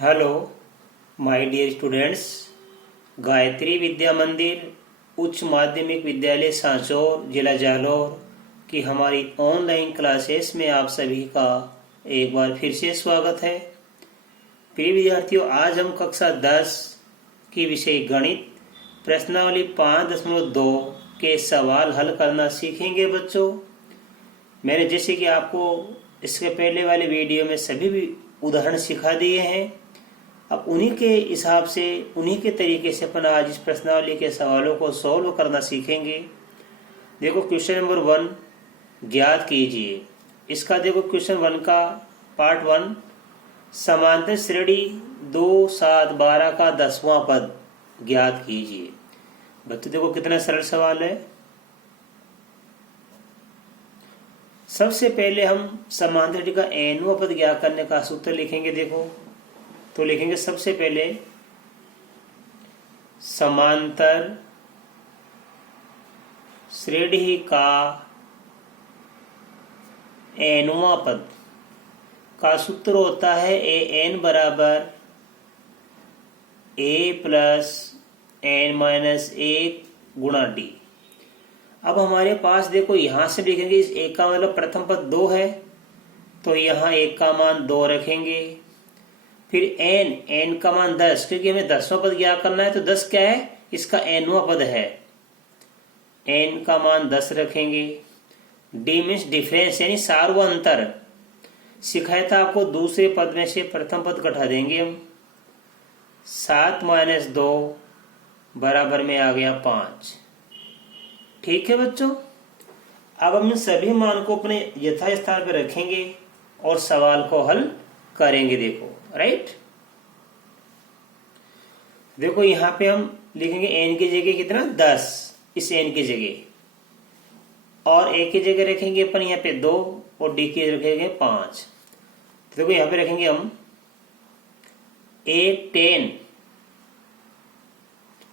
Hello my dear students. Gayatri Vidya Mandir उच्च माध्यमिक विद्यालय सांचौर जिला जालौर की हमारी ऑनलाइन क्लासेस में आप सभी का एक बार फिर से स्वागत है। प्रिय विद्यार्थियों, आज हम कक्षा 10 की विषय गणित प्रश्नावली 5.2 के सवाल हल करना सीखेंगे। बच्चों, मैंने जैसे कि आपको इसके पहले वाले वीडियो में सभी भी उदाहरण सिखा दिए हैं। अब उन्हीं के हिसाब से, उन्हीं के तरीके से अपन आज इस प्रश्नावली के सवालों को सॉल्व करना सीखेंगे। देखो, क्वेश्चन नंबर 1 ज्ञात कीजिए। इसका देखो, क्वेश्चन 1 का पार्ट 1, समांतर श्रेणी 2, 7, 12 का 10वां पद ज्ञात कीजिए। बच्चों देखो कितना सरल सवाल है। सबसे पहले हम समांतर श्रेणी का nवां पद ज्ञात करने का सूत्र लिखेंगे। देखो तो लिखेंगे सबसे पहले समांतर श्रेणी का nवां पद का सूत्र होता है an बराबर a प्लस n-1 गुणा d। अब हमारे पास देखो यहां से लिखेंगे, इस एक का मतलब प्रथम पद 2 है तो यहां एक का मान 2 रखेंगे। फिर n का मान 10, क्योंकि हमें 10वां पद ज्ञात करना है तो 10 क्या है, इसका nवां पद है। n का मान 10 रखेंगे। d मीन्स डिफरेंस यानी सार व अंतर। सिखाया था आपको, दूसरे पद में से प्रथम पद घटा देंगे हम। 7 - 2 बराबर में आ गया 5। ठीक है बच्चों, अब हम इन सभी मान को अपने यथास्थान पर रखेंगे और सवाल को हल करेंगे। देखो राइट, देखो यहां पे हम लिखेंगे n की जगह कितना 10, इस n की जगह, और a की जगह रखेंगे अपन यहाँ पे 2 और d की जगह रखेंगे 5। तो देखो यहाँ पे रखेंगे हम a 10,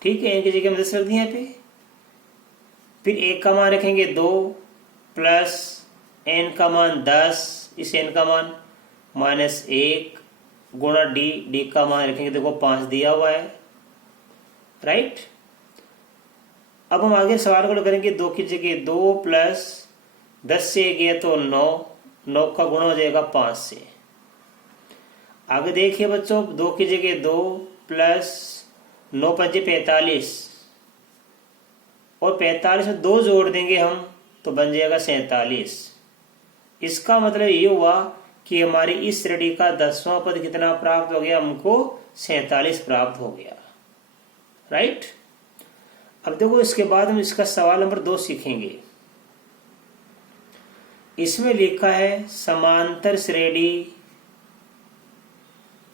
ठीक है, n की जगह हम 10 रख दिए यहाँ पे। फिर a का मान रखेंगे 2 प्लस n का मान 10, इस n का मान -1 गुणा d का मान रखेंगे देखो 5 दिया हुआ है। राइट, अब हम आगे सवाल को करेंगे। 2 की जगह 2 प्लस 10 से गया तो 9 का गुणा हो जाएगा 5 से। आगे देखिए बच्चों, 2 की जगह 2 प्लस 9 × 5 = 45, और 45 में 2 जोड़ देंगे हम तो बन जाएगा 47। इसका मतलब ये हुआ कि हमारी इस श्रेणी का 10वां पद कितना प्राप्त हो गया, हमको 47 प्राप्त हो गया। राइट, अब देखो इसके बाद हम इसका सवाल नंबर 2 सीखेंगे। इसमें लिखा है समांतर श्रेणी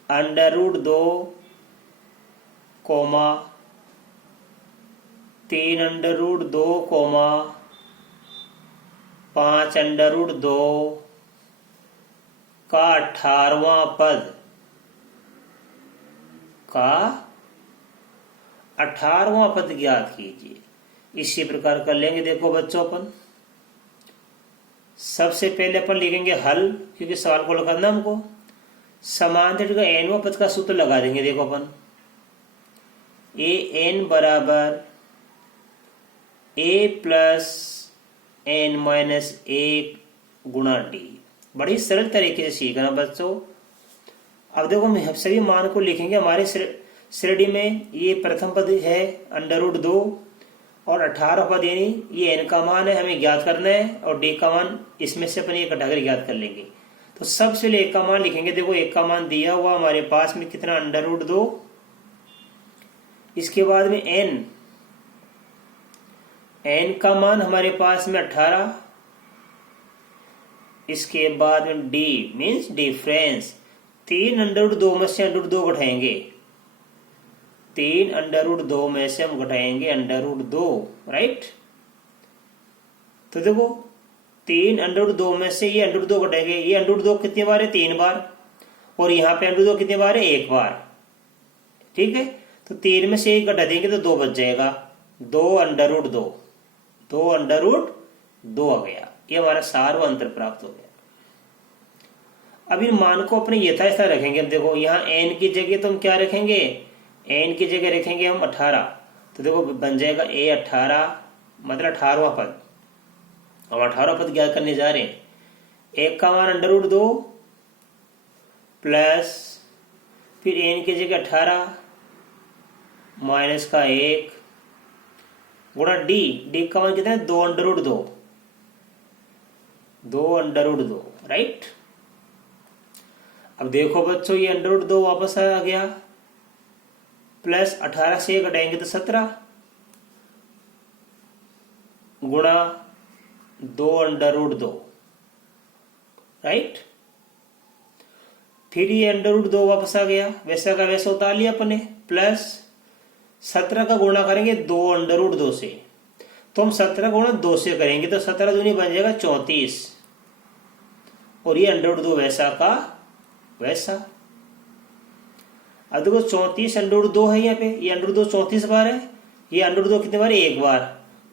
√2, 3 √2, 5 √2 का 18वां पद का 18वां पद ज्ञात कीजिए। इसी प्रकार कर लेंगे। देखो बच्चों, अपन सबसे पहले अपन लिखेंगे हल, क्योंकि सवाल को करना हमको। समांतर का nवां पद का सूत्र लगा देंगे। देखो अपन an बराबर a प्लस n-1 गुणा d। बड़ी सरल तरीके से सीखना बच्चों। अब देखो हम सभी मान को लिखेंगे। हमारे श्रेणी में ये प्रथम पद है √2 और 18 पद यानी ये n का मान है, हमें ज्ञात करना है, और d का मान इसमें से अपन ये घटाकर ज्ञात कर लेंगे। तो सबसे पहले 1 का मान लिखेंगे। देखो 1 का मान दिया हुआ हमारे पास में कितना, √2। इसके बाद में n का मान हमारे पास में 18। इसके बाद में d मीन्स डिफरेंस। 3 √2 में से √2 घटाएंगे, 3 √2 में से हम घटाएंगे √2। राइट, तो देखो 3 √2 में से ये √2 घटाएंगे। ये √2 कितनी बार है, 3 बार, और यहाँ पे √2 कितनी बार है, 1 बार। ठीक है, तो 3 में से 1 घटा देंगे तो 2 बच जाएगा। 2 √2 आ गया। ये हमारा सार व अंतर प्राप्त हो गया। अब इन मान को अपने यथास्थिति रखेंगे। अब देखो यहाँ n की जगह तो हम क्या रखेंगे, n की जगह रखेंगे हम 18। तो देखो बन जाएगा a 18 मतलब 18वां पद। हम 18वां पद ज्ञात करने जा रहे हैं। एक का मान √2 प्लस फिर n की जगह 18 माइनस का 1 गुणा d का मान कितना है 2 √2 राइट। अब देखो बच्चों ये √2 वापस आ गया, प्लस 18 से घटाएंगे तो 17 गुणा 2 राइट। फिर ये √2 वापस आ गया, वैसा का वैसा उतार लिया अपने, प्लस 17 का गुणा करेंगे 2 से। तो हम 17 गुणा 2 से करेंगे तो 17 दूनी बन जाएगा 34 और ये √2 वैसा का वैसा। अब देखो 34 √2 है यहाँ पे, ये √2 34 बार है, ये √2 कितने बार, एक बार।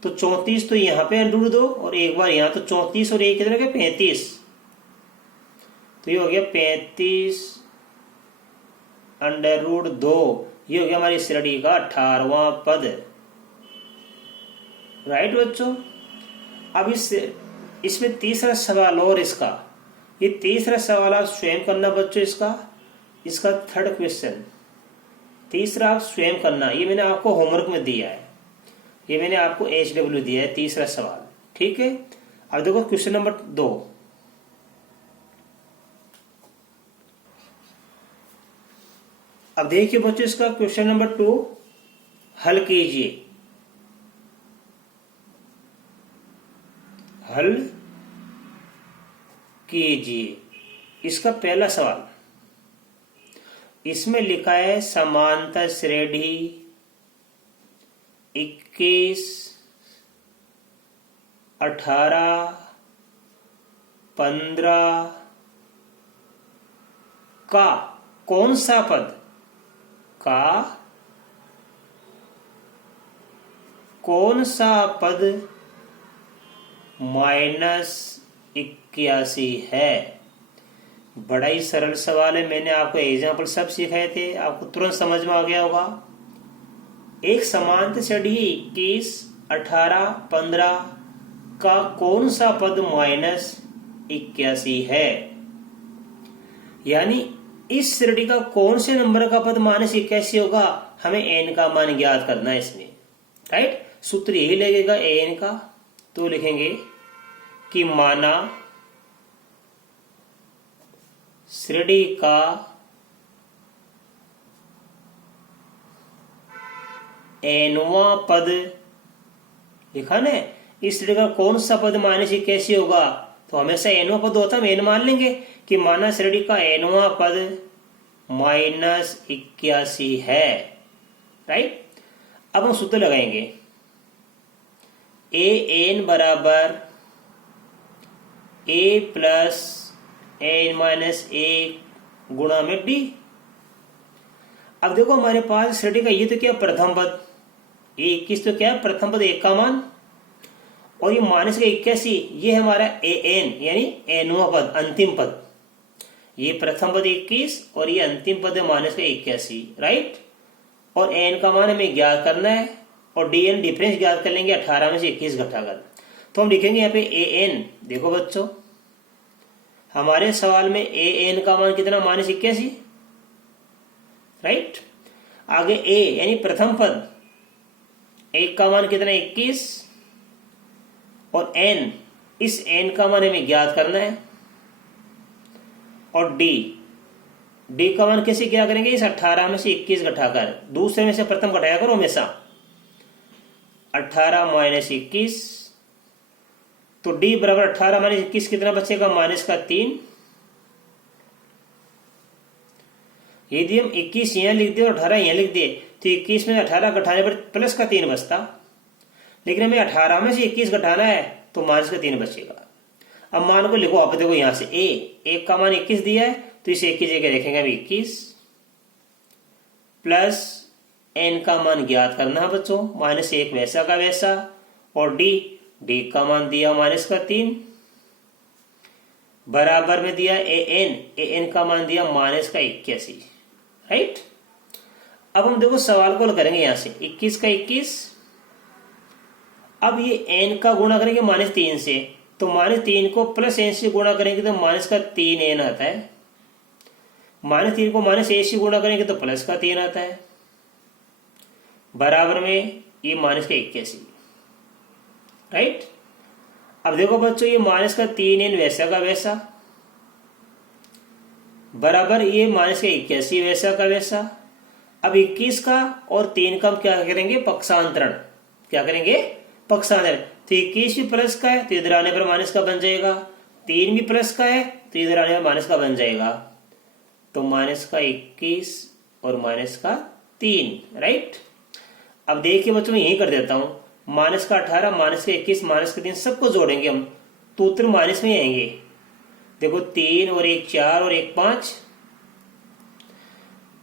तो 34 तो यहाँ पे √2 और एक बार यहाँ, तो 34 और एक कितने हो गया 35। तो ये हो गया 35 √2, ये हो गया हमारी श्रेणी का 18वां पद राइट बच्चों। अब इसमें तीसरा सवाल और इसका, ये तीसरा सवाल आप स्वयं करना बच्चों। इसका थर्ड क्वेश्चन तीसरा आप स्वयं करना, ये मैंने आपको होमवर्क में दिया है, ये मैंने आपको HW दिया है तीसरा सवाल, ठीक है। अब देखो क्वेश्चन नंबर 2। अब देखिए बच्चों इसका क्वेश्चन नंबर 2 हल कीजिए। हल कीजिए इसका पहला सवाल, इसमें लिखा है समांतर श्रेणी 21, 18, 15 का कौन सा पद, का कौन सा पद -81 है। बड़ा ही सरल सवाल है, मैंने आपको एग्जाम्पल सब सिखाए थे, आपको तुरंत समझ में आ गया होगा। एक समांतर श्रेणी 21, 18, 15 का कौन सा पद -81 है, यानी इस श्रेणी का कौन से नंबर का पद -81 होगा, हमें n का मान ज्ञात करना है इसमें राइट। सूत्र यही लगेगा an का, तो लिखेंगे कि माना श्रेणी का nवां पद, लिखा ना, इस श्रेणी का कौन सा पद -81 होगा, तो हमेशा nवां पद होता है, हम n मान लेंगे कि माना श्रेणी का nवां पद -81 है राइट। अब हम सूत्र लगाएंगे an बराबर a प्लस n-1 गुणा में d। अब देखो हमारे पास श्रेणी का ये तो क्या प्रथम पद, ये 21 तो क्या प्रथम पद एक का मान, और ये -81 ये हमारा an यानी nवां पद अंतिम पद। ये प्रथम पद 21 और ये अंतिम पद है -81 राइट। और n का मान हमें ज्ञात करना है और dn डिफरेंस ज्ञात कर लेंगे 18 में से 21 घटाकर। तो हम लिखेंगे यहाँ पे an, देखो बच्चों हमारे सवाल में an का मान कितना -81 राइट। आगे a यानी प्रथम पद, एक का मान कितना 21 और n, इस n का मान हमें ज्ञात करना है। और d का मान कैसे क्या करेंगे, इस 18 में से 21 घटाकर, दूसरे में से प्रथम घटाया करो हमेशा, 18 - 21, तो d बराबर 18 - 21 कितना बचेगा -3। यदि हम 21 यहाँ लिख दिए और 18 यहाँ लिख दिए तो 21 में 18 घटाने पर +3 बचता, लेकिन हमें 18 में से 21 घटाना है तो -3 बचेगा। अब मान को लिखो, आप देखो यहां से एक का मान 21 दिया है तो इसे 1 की जगह रखेंगे हम 21 प्लस n का मान ज्ञात करना है बच्चों, -1 वैसा का वैसा, और d का मान दिया -3, बराबर में दिया ए एन का मान दिया -81, राइट। अब हम देखो सवाल को हल करेंगे यहां से 21 का 21। अब ये एन का गुणा करेंगे -3 से, तो -3 को +n से गुणा करेंगे तो -3n आता है। -3 को -1 से गुणा करेंगे तो +3 आता है। बराबर में ये -81, राइट। अब देखो बच्चों ये -3n वैसा का वैसा, बराबर ये -81 वैसा का वैसा। अब 21 का और 3 का हम क्या करेंगे, पक्षांतरण। क्या करेंगे, पक्षांतरण। तो 21 भी प्लस का है तो इधर आने पर माइनस का बन जाएगा, 3 भी प्लस का है तो इधर आने पर माइनस का बन जाएगा। तो -21 और -3, राइट। अब देखिए बच्चों मैं यही कर देता हूं, -18, -21, -3 सबको जोड़ेंगे हम तो उत्तर माइनस में ही आएंगे। देखो 3 और 1 4 और 1 5,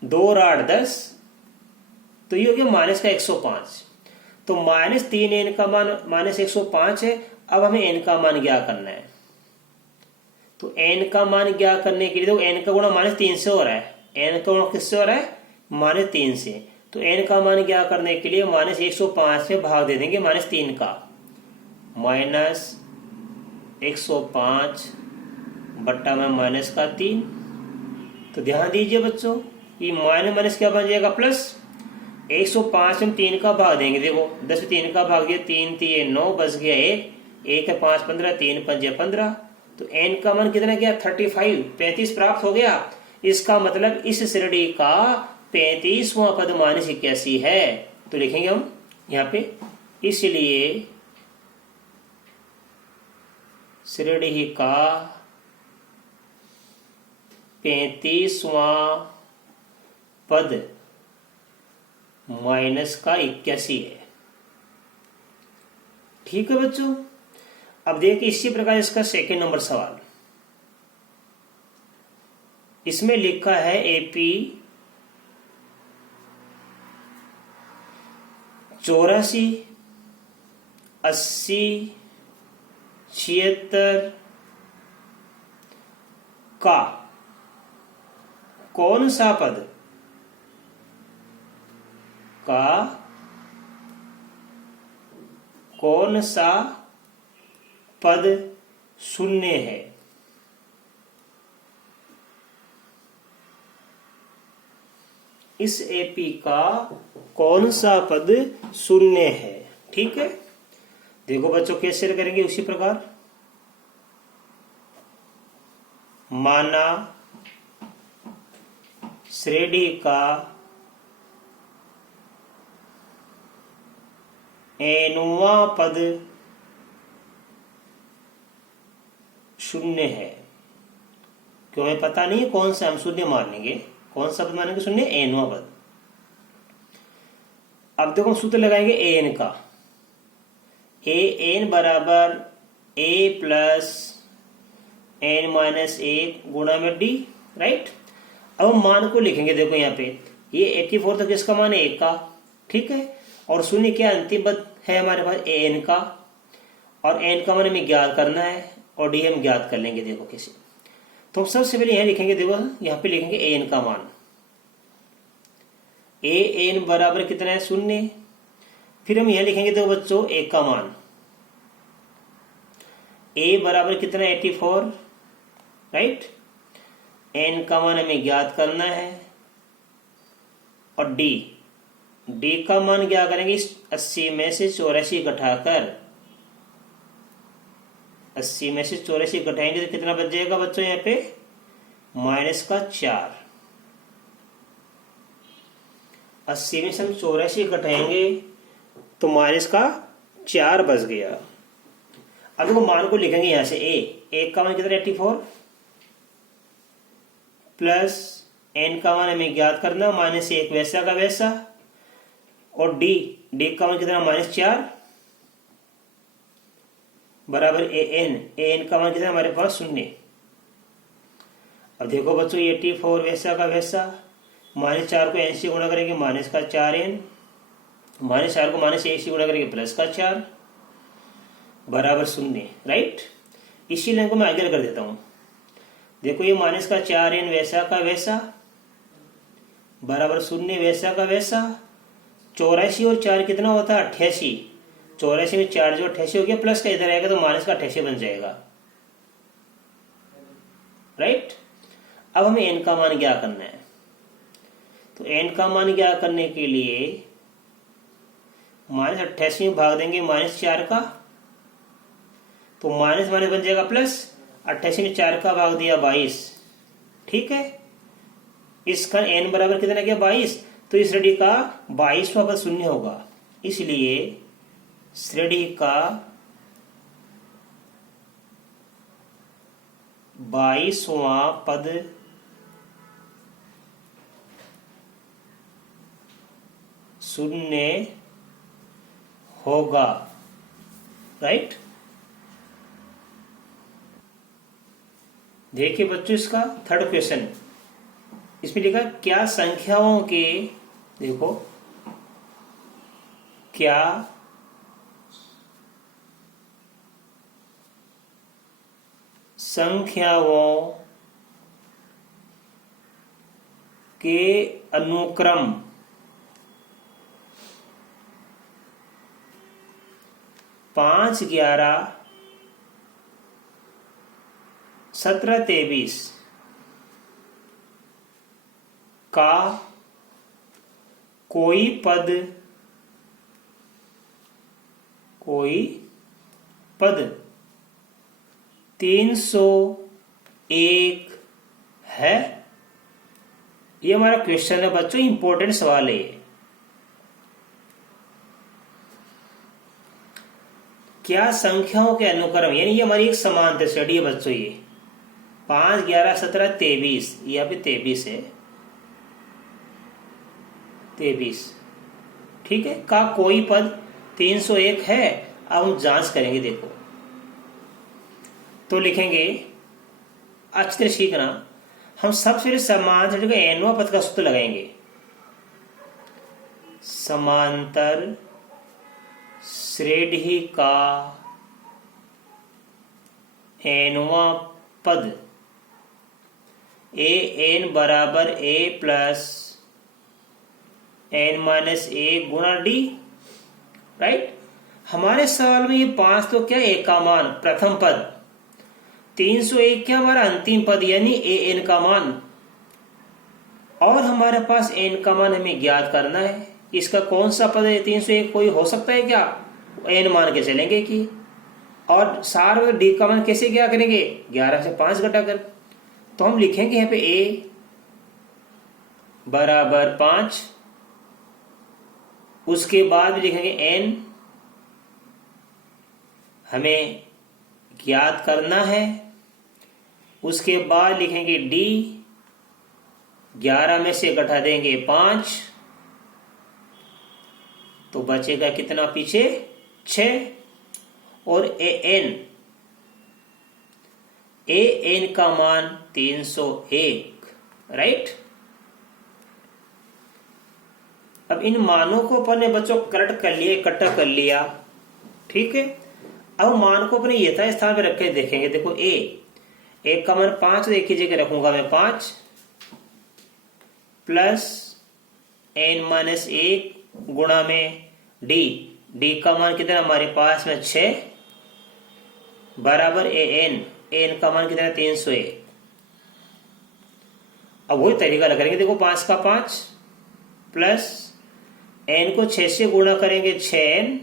2 और 8 10, तो ये हो गया -105। तो -3n का मान -105 है। अब हमें n का मान क्या करना है, तो n का मान क्या करने के लिए देखो n का गुणा -3 से हो रहा है, n का गुणा किससे हो रहा है, -3 से। तो n का मान क्या करने के लिए -105 में भाग दे देंगे -3 का, -105 बट्टा में -3। तो ध्यान दीजिए बच्चों, ये माइनस क्या बन जाएगा, प्लस। 105 में 3 का भाग देंगे, देखो 10 में 3 का भाग दिया, 3 3 9, बच गया 1 है 5 15, 3 5 15। तो n का मान कितना गया, 35 प्राप्त हो गया। इसका मतलब इस श्रेणी का 35वां पद -81 है। तो लिखेंगे हम यहाँ पे, इसलिए श्रेणी का 35वां पद -81 है। ठीक है बच्चों। अब देखिए इसी प्रकार इसका सेकंड नंबर सवाल, इसमें लिखा है AP 84 80 76 का कौन सा पद शून्य है। इस AP का कौन सा पद शून्य है। ठीक है, देखो बच्चों कैसे करेंगे उसी प्रकार। माना श्रेणी का nवां पद शून्य है। क्यों, हमें पता नहीं है कौन सा हम शून्य मानेंगे, कौन सा पद मानेंगे शून्य, nवां पद। अब देखो सूत्र लगाएंगे an का, an बराबर a प्लस n-1 गुणा में d, राइट। अब हम मान को लिखेंगे, देखो यहाँ पे ये 84 तो किसका मान है, 1 का, ठीक है। और शून्य क्या अंतिम पद है हमारे पास, an का, और n का मान हमें ज्ञात करना है और d हम ज्ञात कर लेंगे। देखो कैसे, तो हम सबसे पहले यहाँ लिखेंगे, देखो यहाँ पे लिखेंगे an का मान, an बराबर कितना है, शून्य। फिर हम यहाँ लिखेंगे देखो बच्चों a का मान, a बराबर कितना है, 84, राइट। n का मान हमें ज्ञात करना है और d का मान क्या करेंगे, 80 में से 84 घटाकर, 80 में से 84 घटाएंगे तो कितना बच जाएगा बच्चों, यहाँ पे -4। 80 में से हम 84 घटाएंगे तो -4 बच गया। अब देखो मान को लिखेंगे यहाँ से a का मान कितना, 84 प्लस n का मान हमें ज्ञात करना, -1 वैसा का वैसा, और d का मान कितना, -4 बराबर an का मान कितना हमारे पास, 0। अब देखो बच्चों 84 वैसा का वैसा, -4 को n से गुणा करेंगे -4n, -4 को -1 से गुणा करेंगे +4 बराबर 0, राइट। इसी लाइन को मैं आगे कर देता हूं। देखो ये माइनस का 4n वैसा का वैसा बराबर 0 वैसा का वैसा। 84 और 4 कितना होता है 88। 84 में 4 जो 88 हो गया, प्लस का इधर आएगा तो माइनस का 88 बन जाएगा। राइट। अब हमें n का मान क्या करना है, तो n का मान क्या करने के लिए -88 में भाग देंगे -4 का, तो माइनस माइनस बन जाएगा प्लस। 88 में 4 का भाग दिया 22। ठीक है, इसका n बराबर कितना गया 22, तो इस श्रेणी का 22वां पद शून्य होगा, इसलिए श्रेणी का 22वां पद शून्य होगा। राइट। देखिए बच्चों इसका थर्ड क्वेश्चन, इसमें लिखा क्या संख्याओं के, देखो क्या संख्याओं के अनुक्रम 5, 11, 17, 23 का कोई पद 301 है। ये हमारा क्वेश्चन है बच्चों, इंपॉर्टेंट सवाल है ये। क्या संख्याओं के अनुक्रम, यानी ये हमारी एक समांतर श्रेणी है बच्चों। ये 5, 11, 17, 23, यहाँ पे 23 है, 23। ठीक है, का कोई पद 301 है। अब हम जांच करेंगे। देखो तो लिखेंगे, अच्छी तरह सीखना, हम सबसे समांतर श्रेणी का एनवां पद का सूत्र लगाएंगे। समांतर श्रेणी का एनवां पद ए एन बराबर ए प्लस एन माइनस ए गुणा डी। राइट। हमारे सवाल में ये 5 तो क्या, ए का मान प्रथम पद, 301 क्या हमारा अंतिम पद यानी ए एन का मान, और हमारे पास एन का मान हमें ज्ञात करना है। इसका कौन सा पद है 301, कोई हो सकता है क्या, एन मान के चलेंगे कि, और सार में डी का मान कैसे क्या करेंगे 11 से 5 घटाकर। तो हम लिखेंगे यहाँ पे ए बराबर 5, उसके बाद लिखेंगे एन हमें ज्ञात करना है, उसके बाद लिखेंगे डी, 11 में से घटा देंगे 5, तो बचेगा कितना पीछे 6, और ए एन का मान 301। राइट। अब इन मानों को अपने बच्चों करेक्ट कर लिया, इकट्ठा कर लिया। ठीक है, अब मान को अपने यथा स्थान पे रख के देखेंगे। देखो ए का मान 5, एक ही जगह रखूंगा मैं 5 प्लस एन माइनस 1 गुणा में डी का मान कितना हमारे पास में 6 बराबर एन का मान कितना 301। अब वही तरीका लगाएंगे। देखो 5 का 5 प्लस एन को 6 से गुणा करेंगे 6n,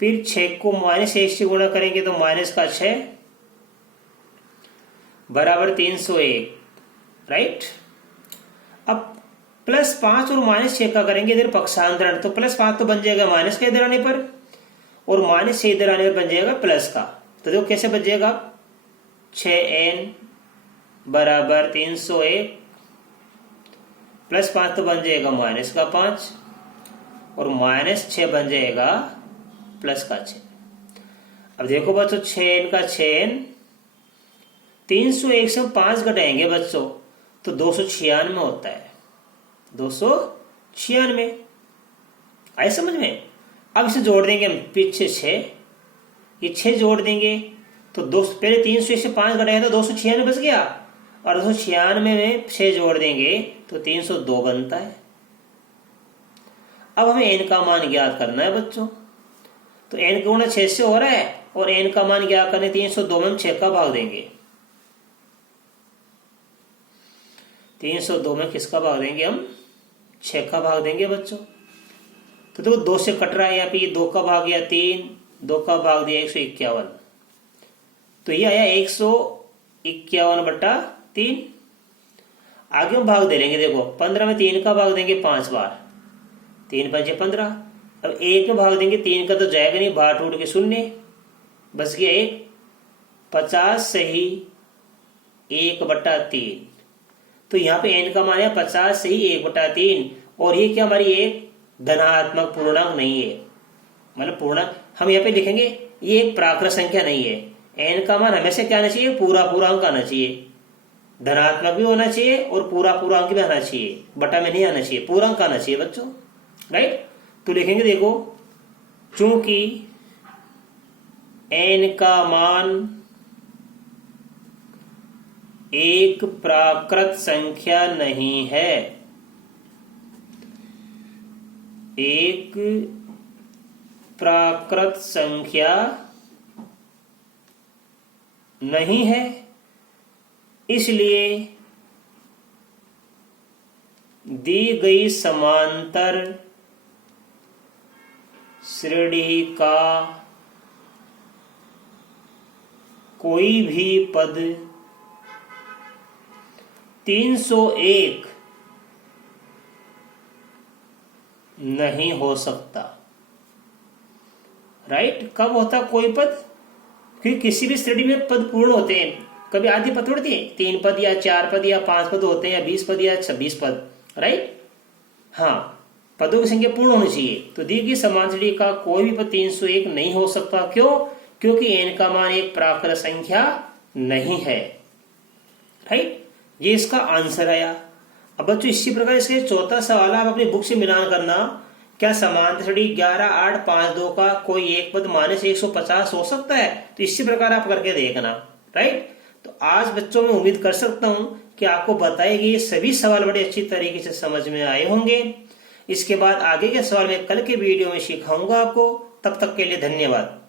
फिर 6 को -1 से गुणा करेंगे तो माइनस का 6 बराबर 301। राइट। अब +5 और -6 का करेंगे इधर पक्षांतरण, तो +5 तो बन जाएगा माइनस का इधर आने पर, और -6 इधर आने पर बन जाएगा प्लस का। तो देखो कैसे बन जाएगा, 6n बराबर 301 +5 तो बन जाएगा माइनस का 5, और -6 बन जाएगा प्लस का 6। अब देखो बच्चों 6n का 6n, 301 से 5 घटाएंगे बच्चों तो 296 होता है, 296। आए समझ में। अब इसे जोड़ देंगे हम, पीछे 6, ये 6 जोड़ देंगे तो पहले 300 से 5 घटाया तो 296 बच गया, और 296 में 6 जोड़ देंगे तो 302 बनता है। अब हमें n का मान ज्ञात करना है बच्चों। तो n का गुणा 6 से हो रहा है, और n का मान ज्ञात करने 302 में हम 6 का भाग देंगे। 302 में किसका भाग देंगे हम? 6 का भाग देंगे बच्चों। तो देखो 2 से कट रहा है, यहाँ पे 2 का भाग गया 3, 2 का भाग दिया 151, तो ये आया 151/3। आगे हम भाग दे लेंगे। देखो 15 में 3 का भाग देंगे 5 बार, 3 5 15। अब 1 में भाग देंगे 3 का तो जाएगा नहीं, बाहर टूट के 0 बच गया 1। 50 सही 1/3। तो यहाँ पे n का मान है 50 सही 1/3, और ये क्या हमारी एक धनात्मक पूर्णांक नहीं है, मतलब पूर्णांक हम यहाँ पे लिखेंगे, ये एक प्राकृत संख्या नहीं है। n का मान हमेशा क्या आना चाहिए? पूरा अंक आना चाहिए, धनात्मक भी होना चाहिए और पूरा अंक भी आना चाहिए, बटा में नहीं आना चाहिए, पूरा अंक आना चाहिए बच्चों, राइट। तो लिखेंगे देखो, चूंकि n का मान एक प्राकृत संख्या नहीं है, एक प्राकृत संख्या नहीं है, इसलिए दी गई समांतर श्रेणी का कोई भी पद 301 नहीं हो सकता, राइट। कब होता कोई पद? क्योंकि किसी भी श्रेणी में पद पूर्ण होते हैं, कभी आधे पद थोड़े थे, 3 पद या 4 पद या 5 पद होते हैं, या 20 पद या 26 पद, राइट। हाँ, पदों की संख्या पूर्ण होनी चाहिए। तो दी गई समान श्रेणी का कोई भी पद 301 नहीं हो सकता। क्यों? क्योंकि n का मान एक प्राकृत संख्या नहीं है, राइट। ये इसका आंसर आया। अब बच्चों इसी प्रकार इसके चौथा सवाल आप अपनी बुक से मिलान करना, क्या समांतर श्रेणी 11 8 5 2 का कोई एक पद -150 हो सकता है? तो इसी प्रकार आप करके देखना, राइट। तो आज बच्चों में उम्मीद कर सकता हूं कि आपको बताए गए सभी सवाल बड़े अच्छी तरीके से समझ में आए होंगे। इसके बाद आगे के सवाल मैं कल के वीडियो में सिखाऊंगा आपको। तब तक के लिए धन्यवाद।